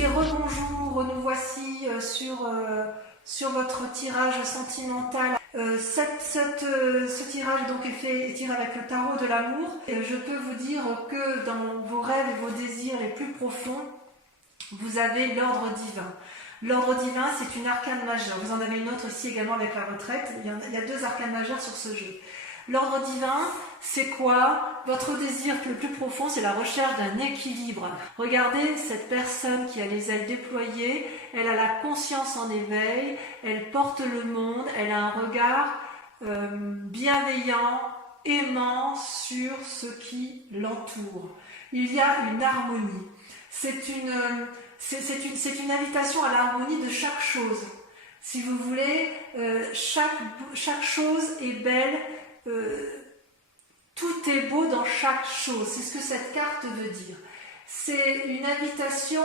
Et rebonjour, nous voici sur votre tirage sentimental. Ce tirage donc est tiré avec le tarot de l'amour. Je peux vous dire que dans vos rêves et vos désirs les plus profonds, vous avez l'ordre divin. L'ordre divin, c'est une arcane majeure. Vous en avez une autre ici également avec la retraite. Il y a deux arcanes majeures sur ce jeu. L'ordre divin, c'est quoi? Votre désir le plus profond, c'est la recherche d'un équilibre. Regardez cette personne qui a les ailes déployées, elle a la conscience en éveil, elle porte le monde, elle a un regard bienveillant, aimant sur ce qui l'entoure. Il y a une harmonie. C'est une invitation à l'harmonie de chaque chose. Si vous voulez, chaque chose est belle. Tout est beau dans chaque chose, c'est ce que cette carte veut dire. C'est une invitation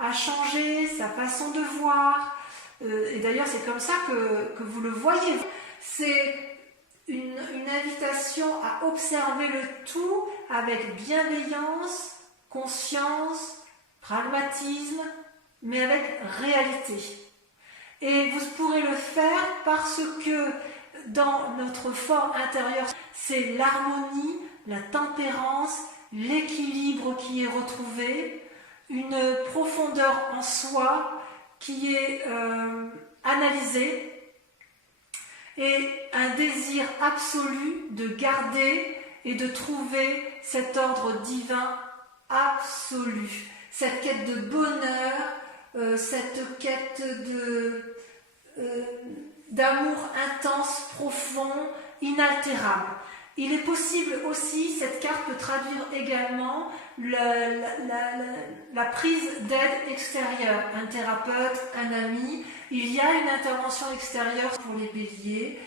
à changer sa façon de voir, et d'ailleurs c'est comme ça que vous le voyez. C'est une invitation à observer le tout avec bienveillance, conscience, pragmatisme, mais avec réalité. Et vous pourrez le faire parce que dans notre forme intérieure, c'est l'harmonie, la tempérance, l'équilibre qui est retrouvé, une profondeur en soi qui est analysée et un désir absolu de garder et de trouver cet ordre divin absolu, cette quête de bonheur, cette quête d'amour intense, profond, inaltérable. Il est possible aussi, cette carte peut traduire également la prise d'aide extérieure, un thérapeute, un ami. Il y a une intervention extérieure pour les béliers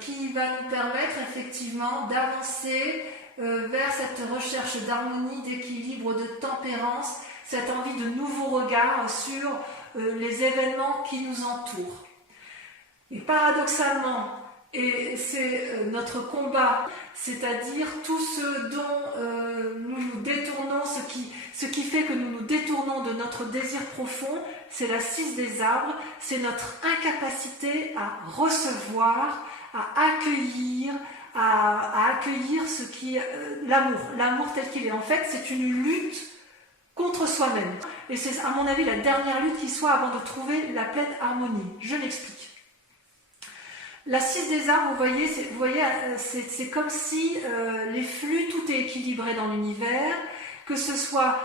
qui va nous permettre effectivement d'avancer vers cette recherche d'harmonie, d'équilibre, de tempérance, cette envie de nouveaux regards sur les événements qui nous entourent. Et paradoxalement, et c'est notre combat, c'est-à-dire tout ce dont nous nous détournons, ce qui fait que nous nous détournons de notre désir profond, c'est la 6 des arbres, c'est notre incapacité à recevoir, à accueillir ce qui l'amour tel qu'il est. En fait, c'est une lutte contre soi-même. Et c'est à mon avis la dernière lutte qui soit avant de trouver la pleine harmonie. Je m'explique. La 6 des arbres, vous voyez, c'est comme si les flux, tout est équilibré dans l'univers, que ce soit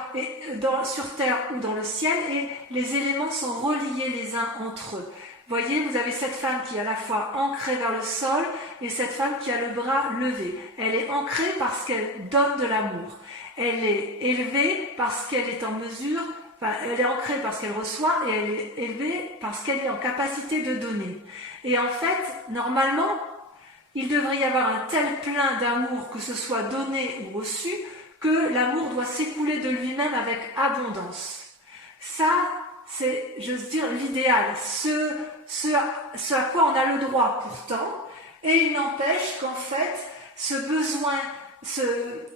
sur Terre ou dans le ciel, et les éléments sont reliés les uns entre eux. Vous voyez, vous avez cette femme qui est à la fois ancrée vers le sol et cette femme qui a le bras levé. Elle est ancrée parce qu'elle donne de l'amour. Elle est élevée parce qu'elle est en mesure, elle est ancrée parce qu'elle reçoit et elle est élevée parce qu'elle est en capacité de donner. Et en fait, normalement, il devrait y avoir un tel plein d'amour, que ce soit donné ou reçu, que l'amour doit s'écouler de lui-même avec abondance. Ça, c'est, j'ose dire, l'idéal, ce à quoi on a le droit pourtant, et il n'empêche qu'en fait, ce besoin,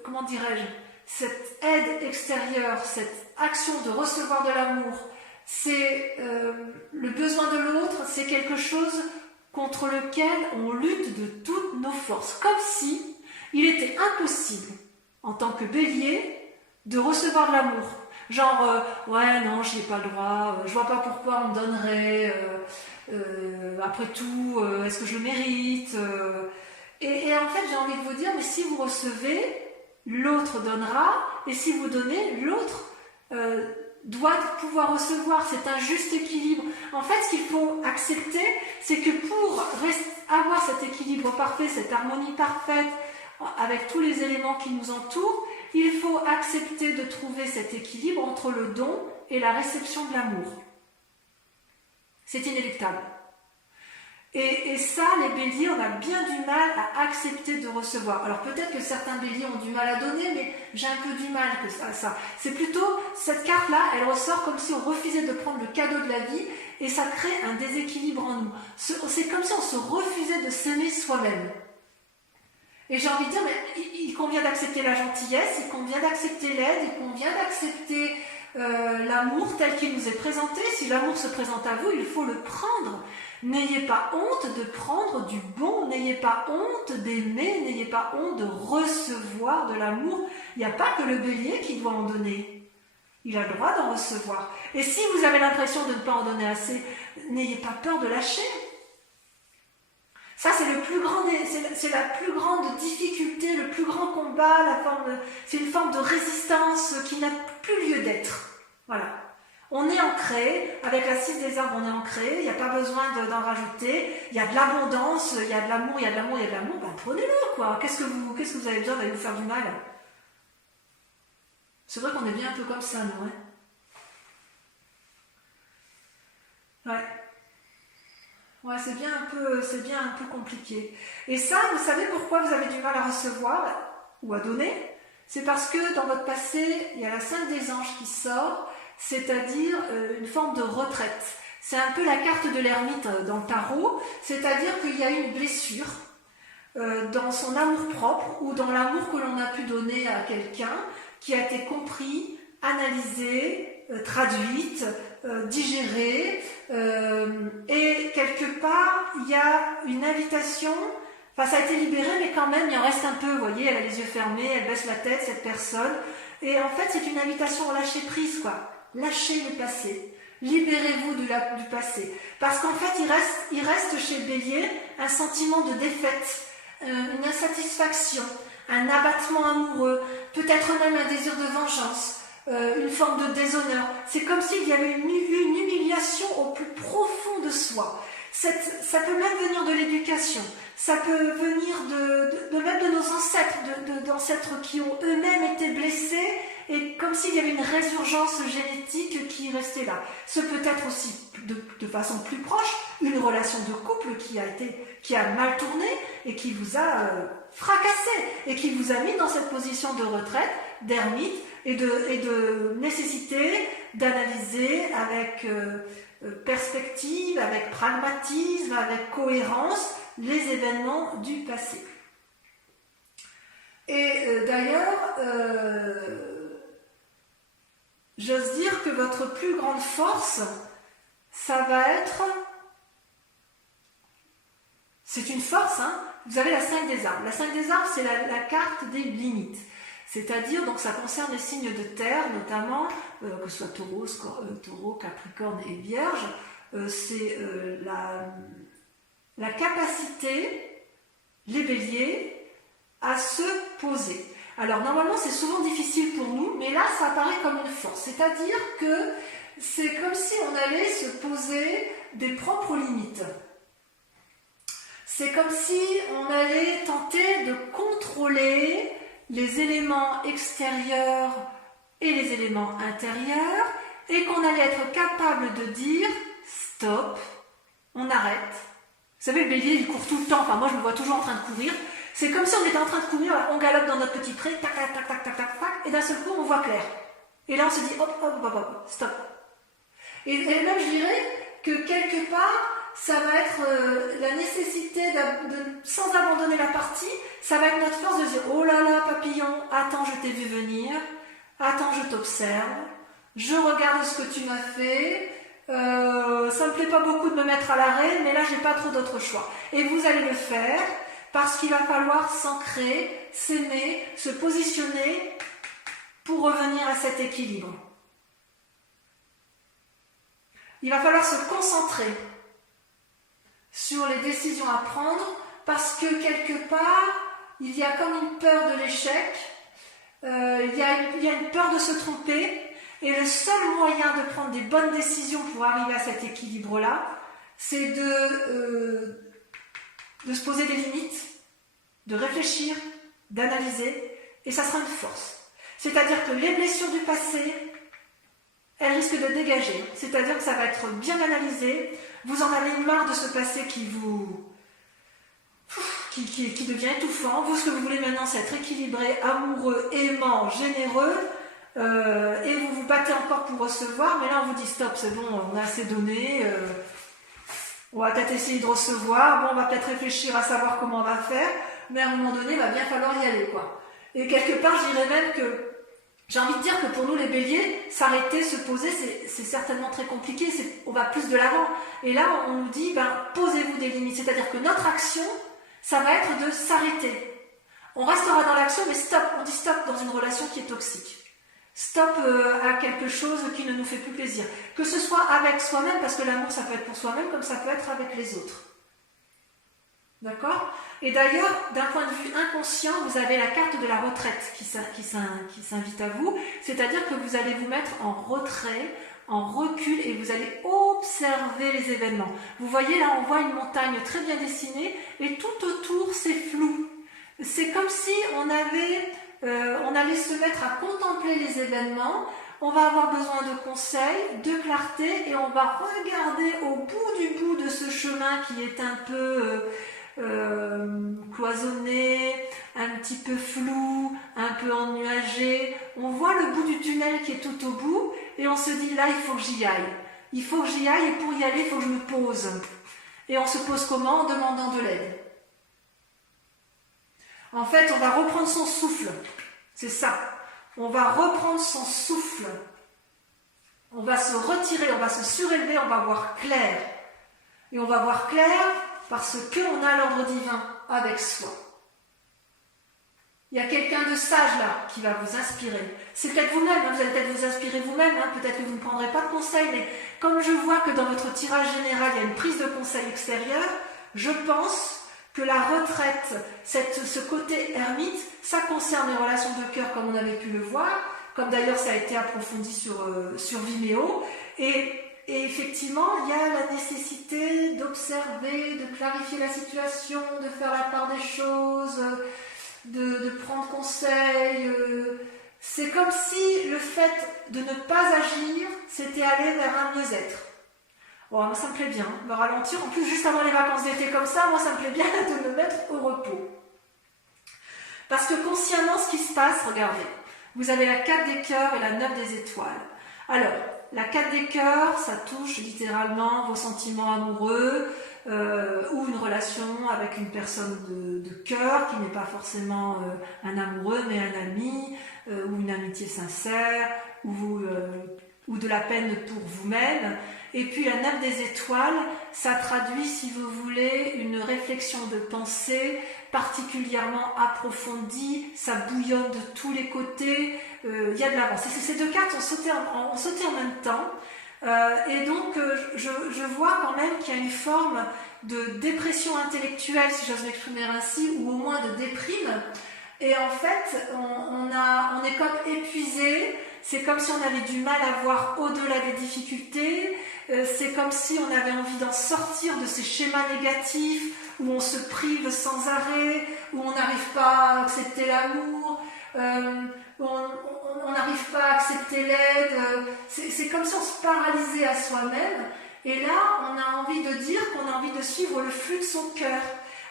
comment dirais-je, cette aide extérieure, cette action de recevoir de l'amour, c'est le besoin de l'autre, c'est quelque chose contre lequel on lutte de toutes nos forces, comme si il était impossible, en tant que bélier, de recevoir de l'amour. Genre, ouais, non, j'y ai pas le droit, je vois pas pourquoi on me donnerait, après tout, est-ce que je le mérite et en fait, j'ai envie de vous dire, mais si vous recevez, l'autre donnera, et si vous donnez, l'autre doit pouvoir recevoir. C'est un juste équilibre. En fait, ce qu'il faut accepter, c'est que pour avoir cet équilibre parfait, cette harmonie parfaite, avec tous les éléments qui nous entourent, il faut accepter de trouver cet équilibre entre le don et la réception de l'amour. C'est inéluctable. Et ça, les béliers, on a bien du mal à accepter de recevoir. Alors peut-être que certains béliers ont du mal à donner, mais j'ai un peu du mal à ça. C'est plutôt, cette carte-là, elle ressort comme si on refusait de prendre le cadeau de la vie, et ça crée un déséquilibre en nous. C'est comme si on se refusait de s'aimer soi-même. Et j'ai envie de dire, mais il convient d'accepter la gentillesse, il convient d'accepter l'aide, il convient d'accepter l'amour tel qu'il nous est présenté. Si l'amour se présente à vous, il faut le prendre. N'ayez pas honte de prendre du bon, n'ayez pas honte d'aimer, n'ayez pas honte de recevoir de l'amour. Il n'y a pas que le bélier qui doit en donner. Il a le droit d'en recevoir. Et si vous avez l'impression de ne pas en donner assez, n'ayez pas peur de lâcher. Ça, c'est la plus grande difficulté, le plus grand combat, c'est une forme de résistance qui n'a plus lieu d'être. Voilà. On est ancré, avec la 6 des arbres, on est ancré, il n'y a pas besoin d'en rajouter, il y a de l'abondance, il y a de l'amour, il y a de l'amour, il y a de l'amour, ben prenez-le, quoi. Qu'est-ce que vous avez besoin d'aller vous faire du mal? C'est vrai qu'on est bien un peu comme ça, nous, hein. Ouais. Ouais, c'est bien un peu compliqué. Et ça, vous savez pourquoi vous avez du mal à recevoir ou à donner? C'est parce que dans votre passé, il y a la 5 des anges qui sort, c'est-à-dire une forme de retraite. C'est un peu la carte de l'ermite dans le tarot, c'est-à-dire qu'il y a eu une blessure dans son amour-propre ou dans l'amour que l'on a pu donner à quelqu'un qui a été compris, analysé, traduite, digérée, et quelque part, il y a une invitation, enfin ça a été libéré, mais quand même, il en reste un peu, vous voyez, elle a les yeux fermés, elle baisse la tête, cette personne, et en fait, c'est une invitation au lâcher prise, quoi. Lâchez le passé. Libérez-vous du passé. Parce qu'en fait, il reste chez le bélier un sentiment de défaite, une insatisfaction, un abattement amoureux, peut-être même un désir de vengeance, une forme de déshonneur. C'est comme s'il y avait eu une humiliation au plus profond de soi. Ça peut même venir de l'éducation, ça peut venir même de nos ancêtres, d'ancêtres qui ont eux-mêmes été blessés, et comme s'il y avait une résurgence génétique qui restait là. Ce peut être aussi, de façon plus proche, une relation de couple qui a mal tourné et qui vous a fracassé et qui vous a mis dans cette position de retraite, d'ermite et de nécessité d'analyser avec perspective, avec pragmatisme, avec cohérence les événements du passé. Et d'ailleurs, j'ose dire que votre plus grande force, ça va être... C'est une force, hein. Vous avez la 5 des arbres. La 5 des arbres, c'est la carte des limites. C'est-à-dire, donc ça concerne les signes de terre, notamment, que ce soit taureau, capricorne et vierge, c'est la capacité, les béliers, à se poser. Alors normalement c'est souvent difficile pour nous, mais là ça apparaît comme une force. C'est-à-dire que c'est comme si on allait se poser des propres limites. C'est comme si on allait tenter de contrôler les éléments extérieurs et les éléments intérieurs, et qu'on allait être capable de dire stop, on arrête. Vous savez, le bélier il court tout le temps, enfin moi je me vois toujours en train de courir. C'est comme si on était en train de courir, on galope dans notre petit pré, tac, tac, tac, tac, tac, tac, tac, et d'un seul coup, on voit clair. Et là, on se dit, hop, hop, hop, hop, stop. Et même, je dirais que quelque part, ça va être la nécessité, sans abandonner la partie, ça va être notre force de dire, oh là là, papillon, attends, je t'ai vu venir, attends, je t'observe, je regarde ce que tu m'as fait, ça me plaît pas beaucoup de me mettre à l'arrêt, mais là, j'ai pas trop d'autre choix. Et vous allez le faire, parce qu'il va falloir s'ancrer, s'aimer, se positionner pour revenir à cet équilibre. Il va falloir se concentrer sur les décisions à prendre parce que quelque part, il y a comme une peur de l'échec, il y a une peur de se tromper, et le seul moyen de prendre des bonnes décisions pour arriver à cet équilibre-là, c'est de se poser des limites, de réfléchir, d'analyser, et ça sera une force. C'est-à-dire que les blessures du passé, elles risquent de dégager. C'est-à-dire que ça va être bien analysé, vous en avez marre de ce passé qui devient étouffant. Vous, ce que vous voulez maintenant, c'est être équilibré, amoureux, aimant, généreux, et vous vous battez encore pour recevoir, mais là on vous dit stop, c'est bon, on a assez donné, on va peut-être essayer de recevoir, bon, on va peut-être réfléchir à savoir comment on va faire, mais à un moment donné, il va bien falloir y aller, quoi. Et quelque part, je dirais même que J'ai envie de dire que pour nous les béliers, s'arrêter, se poser, c'est certainement très compliqué, on va plus de l'avant. Et là, on nous dit, posez-vous des limites. C'est-à-dire que notre action, ça va être de s'arrêter. On restera dans l'action, mais stop, on dit stop dans une relation qui est toxique. Stop à quelque chose qui ne nous fait plus plaisir. Que ce soit avec soi-même, parce que l'amour, ça peut être pour soi-même, comme ça peut être avec les autres. D'accord? Et d'ailleurs, d'un point de vue inconscient, vous avez la carte de la retraite qui s'invite à vous. C'est-à-dire que vous allez vous mettre en retrait, en recul, et vous allez observer les événements. Vous voyez, là, on voit une montagne très bien dessinée, et tout autour, c'est flou. C'est comme si on allait se mettre à contempler les événements. On va avoir besoin de conseils, de clarté, et on va regarder au bout de ce chemin qui est un peu cloisonné, un petit peu flou, un peu ennuagé. On voit le bout du tunnel qui est tout au bout, et on se dit là, il faut que j'y aille. Il faut que j'y aille, et pour y aller, il faut que je me pose. Et on se pose comment? En demandant de l'aide. En fait, on va reprendre son souffle. C'est ça. On va reprendre son souffle. On va se retirer, on va se surélever, on va voir clair. Et on va voir clair parce qu'on a l'ordre divin avec soi. Il y a quelqu'un de sage là qui va vous inspirer. C'est peut-être vous-même, vous allez peut-être vous inspirer vous-même, peut-être que vous ne prendrez pas de conseils, mais comme je vois que dans votre tirage général, il y a une prise de conseil extérieur, je pense que la retraite, ce côté ermite, ça concerne les relations de cœur comme on avait pu le voir, comme d'ailleurs ça a été approfondi sur Vimeo, et effectivement, il y a la nécessité d'observer, de clarifier la situation, de faire la part des choses, de prendre conseil. C'est comme si le fait de ne pas agir, c'était aller vers un mieux-être. Bon, moi ça me plaît bien, me ralentir. En plus, juste avant les vacances d'été comme ça, moi ça me plaît bien de me mettre au repos. Parce que consciemment, ce qui se passe, regardez, vous avez la 4 des cœurs et la 9 des étoiles. Alors, la 4 des cœurs, ça touche littéralement vos sentiments amoureux ou une relation avec une personne de cœur qui n'est pas forcément un amoureux mais un ami ou une amitié sincère ou de la peine pour vous-même. Et puis la 9 des étoiles, ça traduit, si vous voulez, une réflexion de pensée particulièrement approfondie, ça bouillonne de tous les côtés, il y a de l'avance. Ces deux cartes ont sauté en même temps, et donc je vois quand même qu'il y a une forme de dépression intellectuelle, si j'ose m'exprimer ainsi, ou au moins de déprime, et en fait on est comme épuisé. C'est comme si on avait du mal à voir au-delà des difficultés, c'est comme si on avait envie d'en sortir de ces schémas négatifs où on se prive sans arrêt, où on n'arrive pas à accepter l'amour, où on n'arrive pas à accepter l'aide. C'est comme si on se paralysait à soi-même. Et là, on a envie de dire qu'on a envie de suivre le flux de son cœur.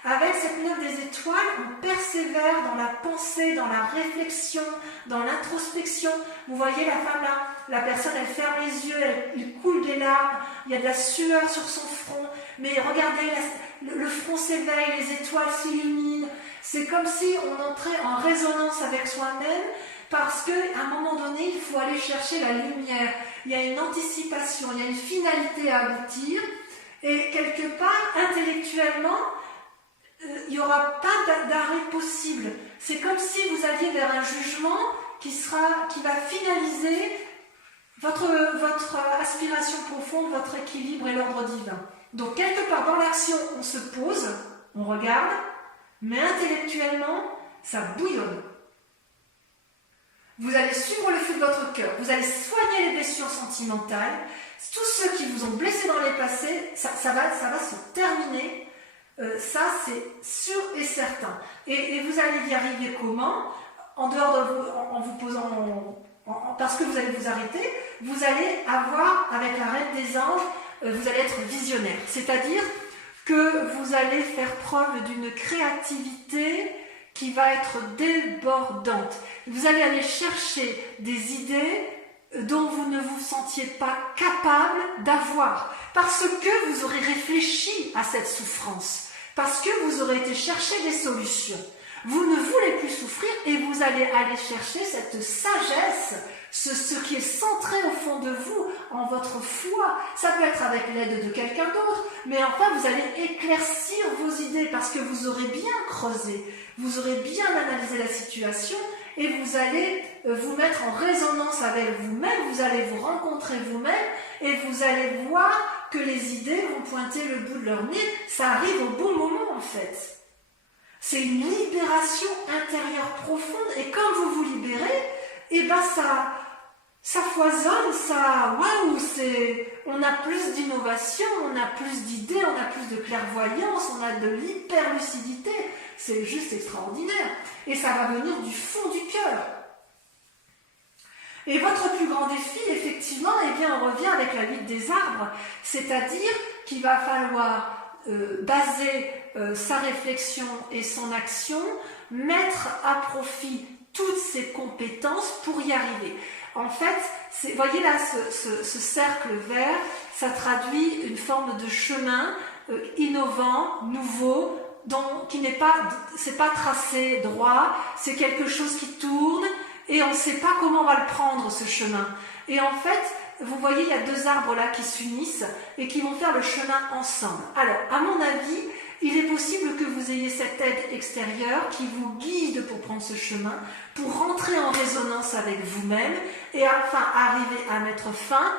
Avec cette 9 des étoiles, on persévère dans la pensée, dans la réflexion, dans l'introspection. Vous voyez la femme là, la personne elle ferme les yeux, il coule des larmes, il y a de la sueur sur son front, mais regardez, le front s'éveille, les étoiles s'illuminent. C'est comme si on entrait en résonance avec soi-même, parce qu'à un moment donné, il faut aller chercher la lumière. Il y a une anticipation, il y a une finalité à aboutir, et quelque part, intellectuellement, il n'y aura pas d'arrêt possible. C'est comme si vous alliez vers un jugement qui va finaliser votre aspiration profonde, votre équilibre et l'ordre divin. Donc quelque part dans l'action, on se pose, on regarde, mais intellectuellement, ça bouillonne. Vous allez suivre le flux de votre cœur, vous allez soigner les blessures sentimentales, tous ceux qui vous ont blessé dans les passés, ça va se terminer. Ça, c'est sûr et certain. Et vous allez y arriver comment? En dehors de vous, en vous posant, parce que vous allez vous arrêter, vous allez avoir, avec la reine des anges, vous allez être visionnaire. C'est-à-dire que vous allez faire preuve d'une créativité qui va être débordante. Vous allez aller chercher des idées dont vous ne vous sentiez pas capable d'avoir, parce que vous aurez réfléchi à cette souffrance. Parce que vous aurez été chercher des solutions. Vous ne voulez plus souffrir et vous allez aller chercher cette sagesse, ce qui est centré au fond de vous, en votre foi. Ça peut être avec l'aide de quelqu'un d'autre, mais enfin vous allez éclaircir vos idées parce que vous aurez bien creusé, vous aurez bien analysé la situation et vous allez vous mettre en résonance avec vous-même, vous allez vous rencontrer vous-même et vous allez voir que les idées vont pointer le bout de leur nez. Ça arrive au bon moment en fait. C'est une libération intérieure profonde et quand vous vous libérez, et ben ça foisonne, waouh, on a plus d'innovation, on a plus d'idées, on a plus de clairvoyance, on a de l'hyperlucidité. C'est juste extraordinaire. Et ça va venir du fond du cœur. Et votre plus grand défi, effectivement, eh bien, on revient avec la vie des arbres, c'est-à-dire qu'il va falloir baser sa réflexion et son action, mettre à profit toutes ses compétences pour y arriver. En fait, voyez là ce cercle vert, ça traduit une forme de chemin innovant, nouveau, qui n'est pas, c'est pas tracé droit, c'est quelque chose qui tourne et on ne sait pas comment on va le prendre ce chemin. Et en fait, vous voyez, il y a deux arbres là qui s'unissent et qui vont faire le chemin ensemble. Alors, à mon avis, il est possible que vous ayez cette aide extérieure qui vous guide pour prendre ce chemin, pour rentrer en résonance avec vous-même et enfin arriver à mettre fin.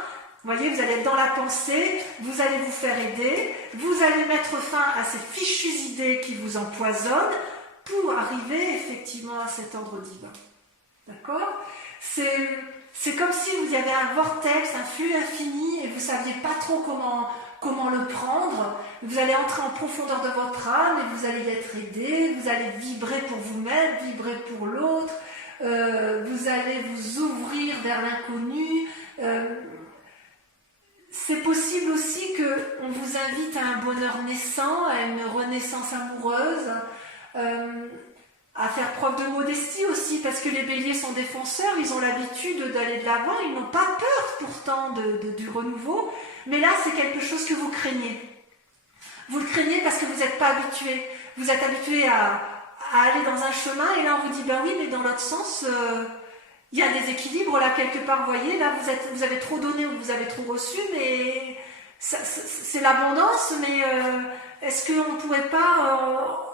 Vous voyez, vous allez être dans la pensée, vous allez vous faire aider, vous allez mettre fin à ces fichues idées qui vous empoisonnent pour arriver effectivement à cet ordre divin. D'accord ? C'est comme si vous y avait un vortex, un flux infini et vous ne saviez pas trop comment le prendre. Vous allez entrer en profondeur de votre âme et vous allez y être aidé, vous allez vibrer pour vous-même, vibrer pour l'autre, vous allez vous ouvrir vers l'inconnu. C'est possible aussi qu'on vous invite à un bonheur naissant, à une renaissance amoureuse, à faire preuve de modestie aussi, parce que les béliers sont des fonceurs, ils ont l'habitude d'aller de l'avant, ils n'ont pas peur pourtant du renouveau, mais là c'est quelque chose que vous craignez. Vous le craignez parce que vous n'êtes pas habitué. Vous êtes habitué à aller dans un chemin, et là on vous dit, ben oui, mais dans l'autre sens, il y a des équilibres là quelque part, vous voyez, là vous avez trop donné ou vous avez trop reçu, mais c'est l'abondance, mais est-ce qu'on ne pourrait pas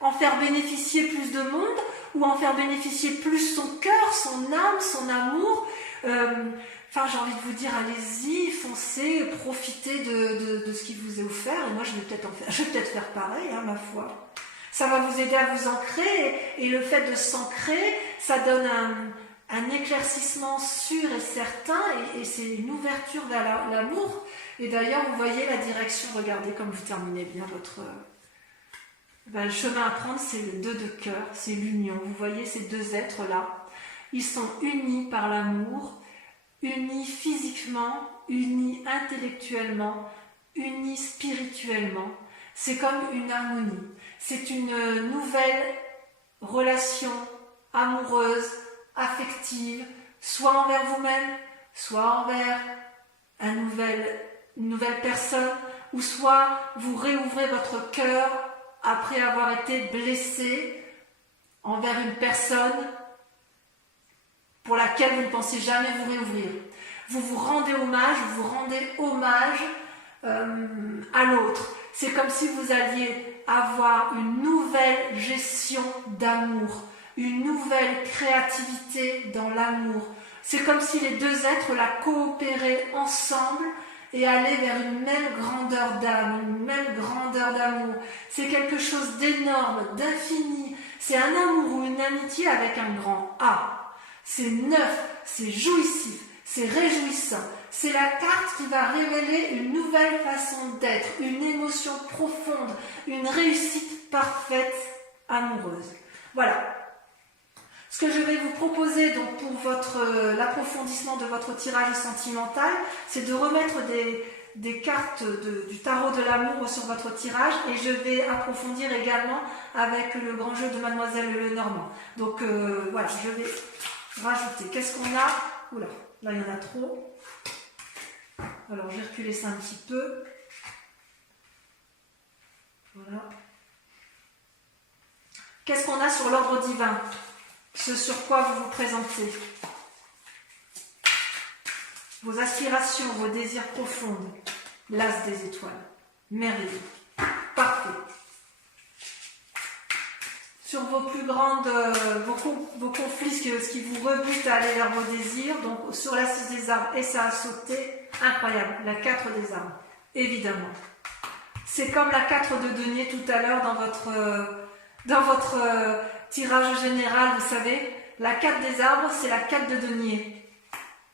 en faire bénéficier plus de monde, ou en faire bénéficier plus son cœur, son âme, son amour. Enfin, j'ai envie de vous dire, allez-y, foncez, profitez de ce qui vous est offert. Et moi, je vais peut-être faire pareil, hein, ma foi. Ça va vous aider à vous ancrer, et le fait de s'ancrer, ça donne un éclaircissement sûr et certain, et c'est une ouverture vers l'amour. Et d'ailleurs, vous voyez la direction, regardez comme vous terminez bien votre... le chemin à prendre, c'est le 2 de cœur, c'est l'union. Vous voyez ces deux êtres-là, ils sont unis par l'amour, unis physiquement, unis intellectuellement, unis spirituellement. C'est comme une harmonie. C'est une nouvelle relation amoureuse, affective, soit envers vous-même, soit envers une nouvelle personne, ou soit vous réouvrez votre cœur après avoir été blessé envers une personne pour laquelle vous ne pensez jamais vous réouvrir. Vous vous rendez hommage à l'autre. C'est comme si vous alliez avoir une nouvelle gestion d'amour, une nouvelle créativité dans l'amour. C'est comme si les deux êtres la coopéraient ensemble et aller vers une même grandeur d'âme, une même grandeur d'amour. C'est quelque chose d'énorme, d'infini. C'est un amour ou une amitié avec un grand A. C'est neuf, c'est jouissif, c'est réjouissant. C'est la carte qui va révéler une nouvelle façon d'être, une émotion profonde, une réussite parfaite, amoureuse. Voilà. Ce que je vais vous proposer donc pour l'approfondissement de votre tirage sentimental, c'est de remettre des cartes du tarot de l'amour sur votre tirage, et je vais approfondir également avec le grand jeu de Mademoiselle Lenormand. Donc voilà, je vais rajouter. Qu'est-ce qu'on a? Oula, là il y en a trop. Alors je vais reculer ça un petit peu. Voilà. Qu'est-ce qu'on a sur l'ordre divin? Ce sur quoi vous vous présentez? Vos aspirations, vos désirs profonds. L'as des étoiles. Merveilleux. Parfait. Sur vos plus grandes, vos conflits, ce qui vous rebute à aller vers vos désirs, donc sur la 6 des arbres, et ça a sauté, incroyable, la 4 des arbres, évidemment. C'est comme la 4 de denier tout à l'heure dans votre tirage général, vous savez, la 4 des arbres, c'est la 4 de denier.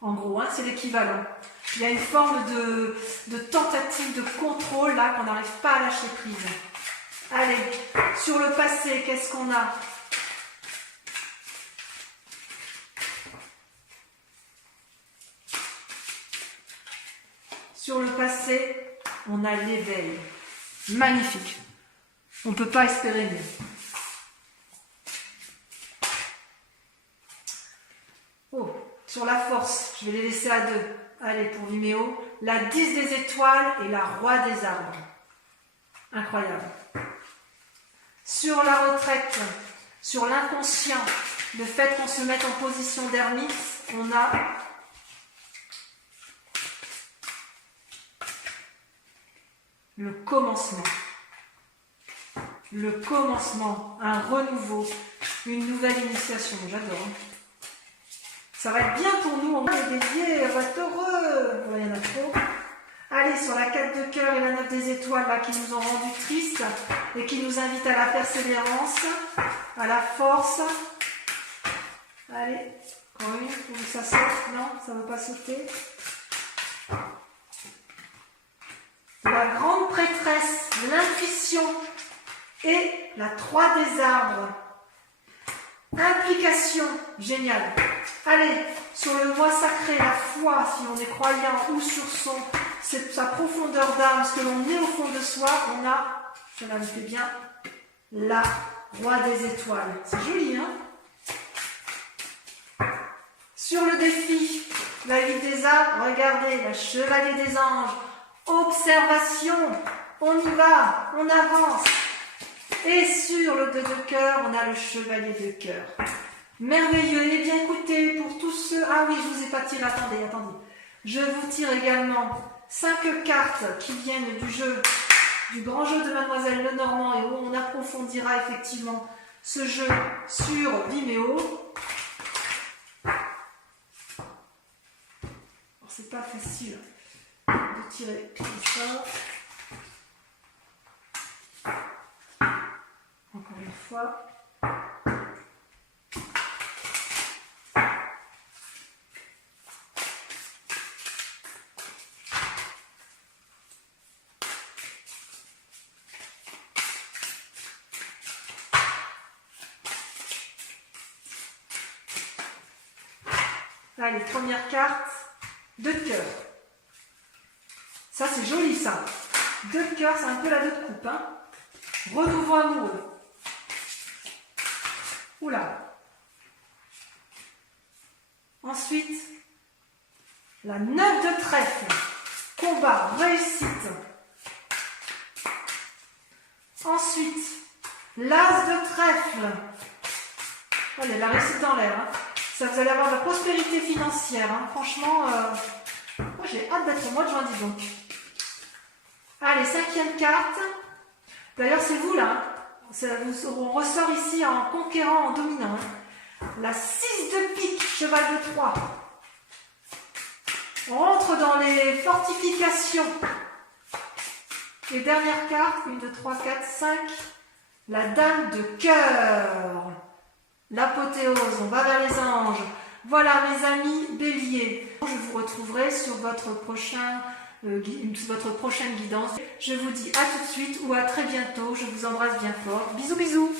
En gros, hein, c'est l'équivalent. Il y a une forme de tentative de contrôle là qu'on n'arrive pas à lâcher prise. Allez, sur le passé, qu'est-ce qu'on a? Sur le passé, on a l'éveil. Magnifique. On ne peut pas espérer mieux. Oh, sur la force, je vais les laisser à 2. Allez, pour Viméo, la 10 des étoiles et la roi des arbres. Incroyable. Sur la retraite, sur l'inconscient, le fait qu'on se mette en position d'ermite, on a le commencement. Le commencement, un renouveau, une nouvelle initiation. J'adore. Ça va être bien pour nous, on va les béliers, on va être heureux. Voilà, il y en a trop. Allez, sur la 4 de cœur et la 9 des étoiles, là, qui nous ont rendus tristes et qui nous invitent à la persévérance, à la force. Allez, encore une, pour que ça saute. Non, ça ne va pas sauter. La grande prêtresse, l'intuition et la 3 des arbres. Implication, génial. Allez, sur le moi sacré, la foi, si on est croyant, ou sur sa profondeur d'âme, ce que l'on est au fond de soi, on a, cela me fait bien, la roi des étoiles. C'est joli, hein? Sur le défi, la vie des arbres, regardez, la chevalier des anges, observation, on y va, on avance. Et sur le 2 de cœur, on a le chevalier de cœur. Merveilleux. Eh bien, écoutez, pour tous ceux... Ah oui, je ne vous ai pas tiré. Attendez. Je vous tire également 5 cartes qui viennent du grand jeu de Mademoiselle Lenormand et où on approfondira effectivement ce jeu sur Vimeo. C'est pas facile de tirer comme ça. Encore une fois. Allez, première carte, 2 de cœur. Ça, c'est joli, ça. 2 de cœur, c'est un peu la 2 de coupe. Hein. Renouveau amoureux. Oula. Ensuite, la 9 de trèfle. Combat, réussite. Ensuite, l'as de trèfle. Oh, il y a de la réussite dans l'air. Hein. Ça, vous allez avoir de la prospérité financière. Hein. Franchement, moi, j'ai hâte d'être au mois de juin, dis donc. Allez, 5e carte. D'ailleurs, c'est vous là. On ressort ici en conquérant, en dominant. Hein. La 6 de pique, cheval de 3. On rentre dans les fortifications. Et dernière carte, 1, 2, 3, 4, 5. La dame de cœur. L'apothéose, on va vers les anges. Voilà mes amis béliers. Je vous retrouverai sur votre prochaine guidance. Je vous dis à tout de suite ou à très bientôt. Je vous embrasse bien fort. Bisous bisous.